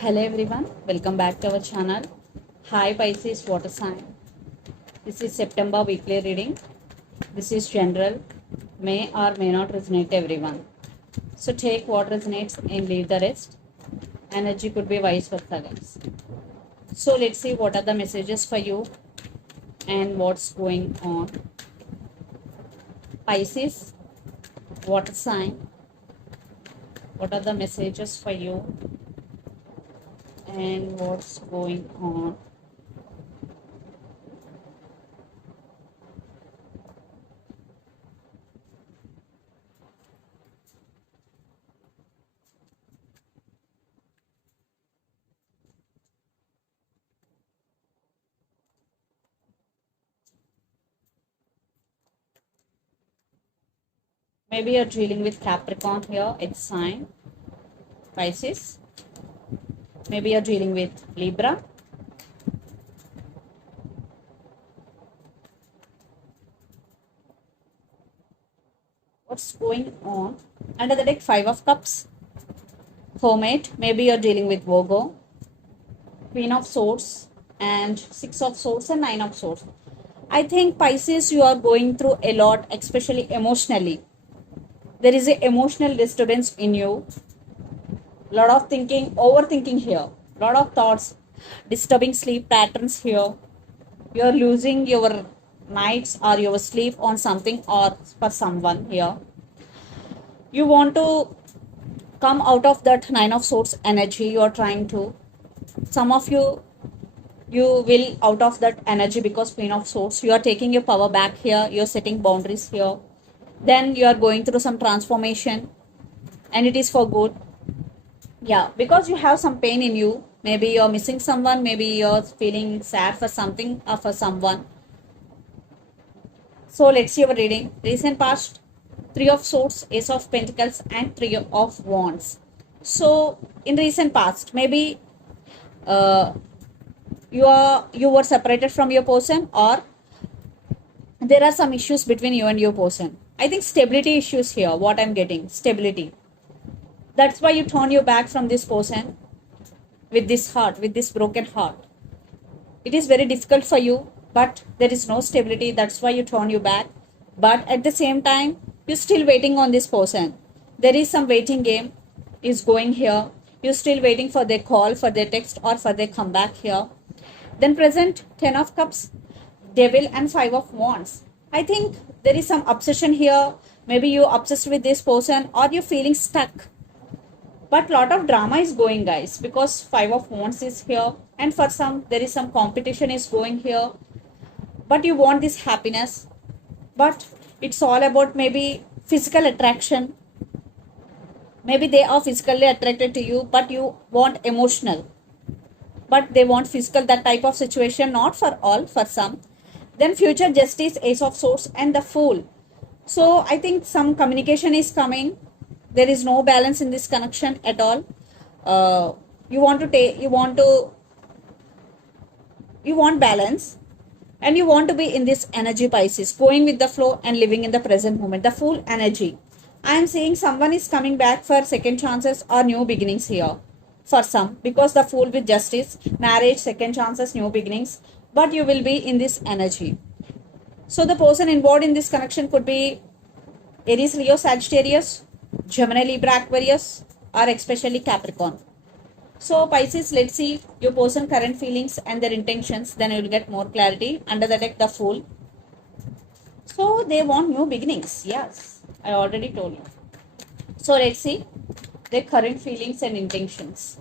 Hello everyone, welcome back to our channel. Hi Pisces water sign. This is September weekly reading. This is general, may or may not resonate everyone. So take what resonates and leave the rest. Energy could be vice versa, guys. So let's see what are the messages for you and what's going on. Pisces water sign. What are the messages for you and what's going on? Maybe you're dealing with Capricorn here, it's sign. Pisces. Maybe you're dealing with Libra. What's going on? Under the deck, Five of Cups. Hermit. Maybe you're dealing with Virgo. Queen of Swords. And Six of Swords and Nine of Swords. I think Pisces, you are going through a lot, especially emotionally. There is an emotional disturbance in you. Lot of thinking, overthinking here. Lot of thoughts, disturbing sleep patterns here. You're losing your nights or your sleep on something or for someone here. You want to come out of that Nine of Swords energy. You are trying to. Some of you will out of that energy because Queen of Swords. You are taking your power back here. You're setting boundaries here. Then you are going through some transformation and it is for good. Yeah, because you have some pain in you. Maybe you're missing someone. Maybe you're feeling sad for something or for someone. So let's see our reading. Recent past, Three of Swords, Ace of Pentacles, and Three of Wands. So in recent past, maybe uh, you were separated from your person, or there are some issues between you and your person. I think stability issues here. What I'm getting, stability. That's why you turn your back from this person with this heart, with this broken heart. It is very difficult for you, but there is no stability. That's why you turn your back. But at the same time, you're still waiting on this person. There is some waiting game is going here. You're still waiting for their call, for their text, or for their comeback here. Then present, Ten of Cups, Devil, and Five of Wands. I think there is some obsession here. Maybe you're obsessed with this person or you're feeling stuck. But lot of drama is going, guys, because Five of Wands is here. And for some, there is some competition is going here. But you want this happiness. But it's all about maybe physical attraction. Maybe they are physically attracted to you, but you want emotional. But they want physical, that type of situation, not for all, for some. Then future justice, Ace of Swords, and the Fool. So I think some communication is coming. There is no balance in this connection at all. You want to take, you want balance, and you want to be in this energy, Pisces, going with the flow and living in the present moment, the full energy. I am saying someone is coming back for second chances or new beginnings here for some, because the Fool with justice, marriage, second chances, new beginnings, but you will be in this energy. So the person involved in this connection could be Aries, Leo, Sagittarius, Gemini, Libra, Aquarius, or especially Capricorn. So Pisces, let's see your person current feelings and their intentions. Then you will get more clarity. Under the deck, the Fool. So they want new beginnings. Yes, I already told you. So let's see their current feelings and intentions.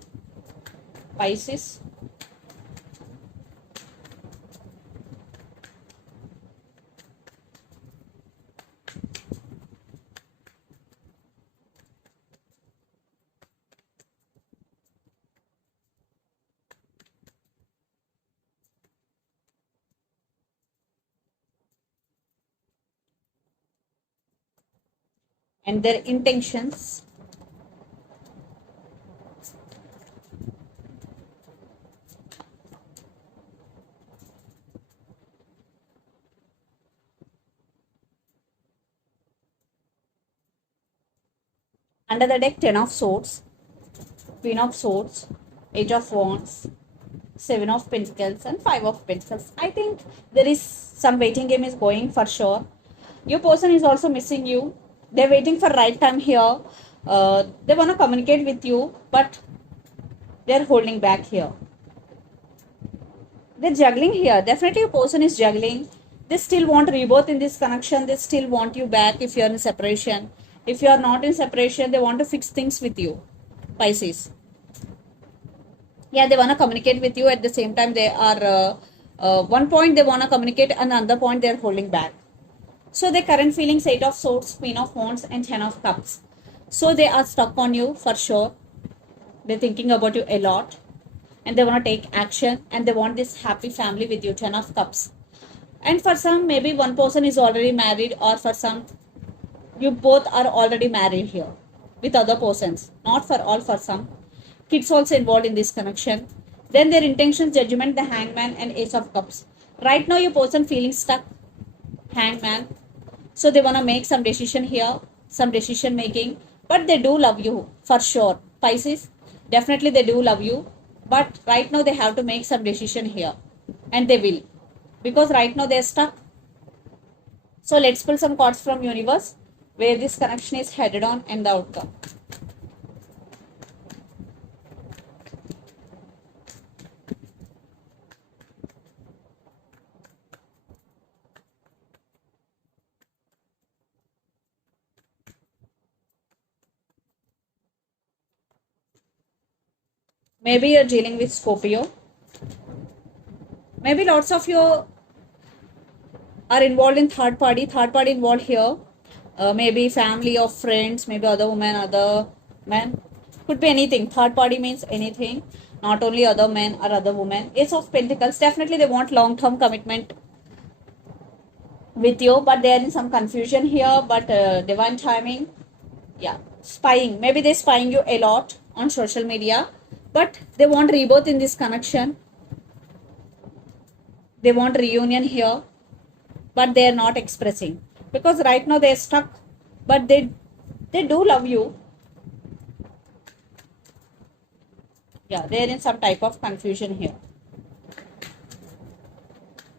Pisces. And their intentions. Under the deck, Ten of Swords, Queen of Swords, Eight of Wands, Seven of Pentacles, and Five of Pentacles. I think there is some waiting game is going for sure. Your person is also missing you. They're waiting for right time here. They want to communicate with you, but they're holding back here. They're juggling here. Definitely your person is juggling. They still want rebirth in this connection. They still want you back if you're in separation. If you are not in separation, they want to fix things with you, Pisces. Yeah, they want to communicate with you. At the same time, they are one point they want to communicate, and another point they're holding back. So the current feelings, Eight of Swords, Queen of Wands, and Ten of Cups. So they are stuck on you for sure. They're thinking about you a lot, and they want to take action, and they want this happy family with you, Ten of Cups. And for some, maybe one person is already married, or for some, you both are already married here with other persons. Not for all, for some. Kids also involved in this connection. Then their intentions, Judgment, the Hangman, and Ace of Cups. Right now, your person feeling stuck, Hangman. So they want to make some decision here, some decision making. But they do love you, for sure. Pisces, definitely they do love you. But right now, they have to make some decision here. And they will. Because right now, they're stuck. So let's pull some cards from universe, where this connection is headed on and the outcome. Maybe you're dealing with Scorpio. Maybe lots of you are involved in third party involved here. Maybe family or friends, maybe other women, other men. Could be anything. Third party means anything. Not only other men or other women. Ace of Pentacles. Definitely they want long-term commitment with you, but they are in some confusion here. But divine timing. Yeah. Spying. Maybe they're spying you a lot on social media. But they want rebirth in this connection. They want reunion here. But they are not expressing. Because right now they're stuck. But they do love you. Yeah, they're in some type of confusion here.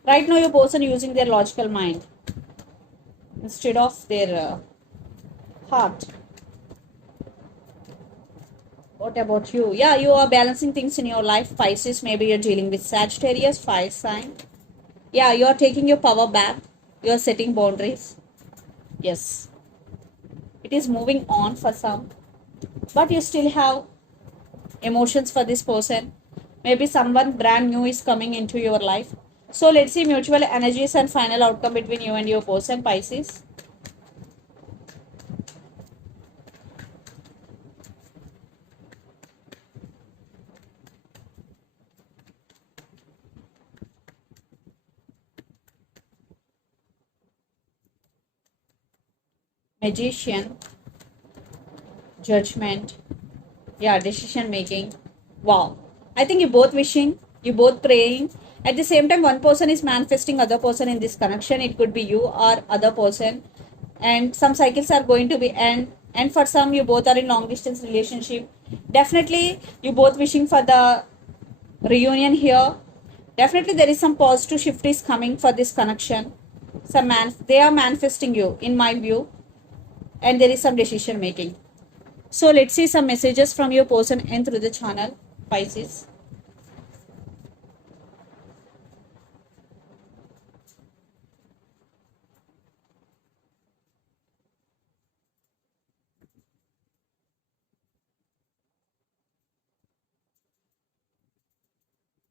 Right now, your person using their logical mind instead of their heart. What about you? Yeah, you are balancing things in your life. Pisces, maybe you're dealing with Sagittarius, fire sign. Yeah, you're taking your power back. You're setting boundaries. Yes. It is moving on for some. But you still have emotions for this person. Maybe someone brand new is coming into your life. So let's see mutual energies and final outcome between you and your person, Pisces. Magician, Judgment, yeah, decision making. Wow. I think you both wishing, you both praying. At the same time, one person is manifesting other person in this connection. It could be you or other person. And some cycles are going to be end. And for some, you both are in long distance relationship. Definitely, you both wishing for the reunion here. Definitely, there is some positive shift is coming for this connection. They are manifesting you, in my view. And there is some decision making. So let's see some messages from your person and through the channel, Pisces.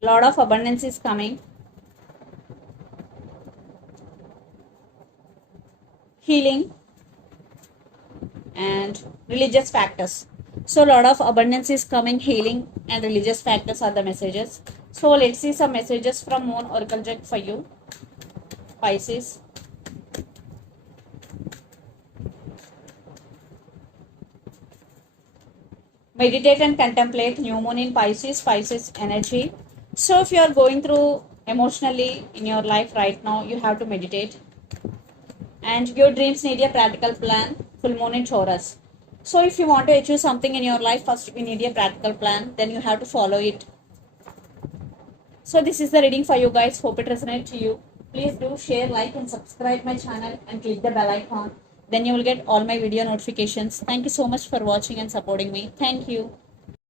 Lot of abundance is coming. Healing and religious factors. So a lot of abundance is coming, healing and religious factors are the messages. So let's see some messages from Moon Oracle deck for you, Pisces. Meditate and contemplate, new moon in Pisces, Pisces energy. So if you are going through emotionally in your life right now, you have to meditate. And your dreams need a practical plan, full moon in Taurus. So if you want to achieve something in your life, first you need a practical plan, then you have to follow it. So this is the reading for you guys. Hope it resonates to you. Please do share, like and subscribe my channel and click the bell icon. Then you will get all my video notifications. Thank you so much for watching and supporting me. Thank you.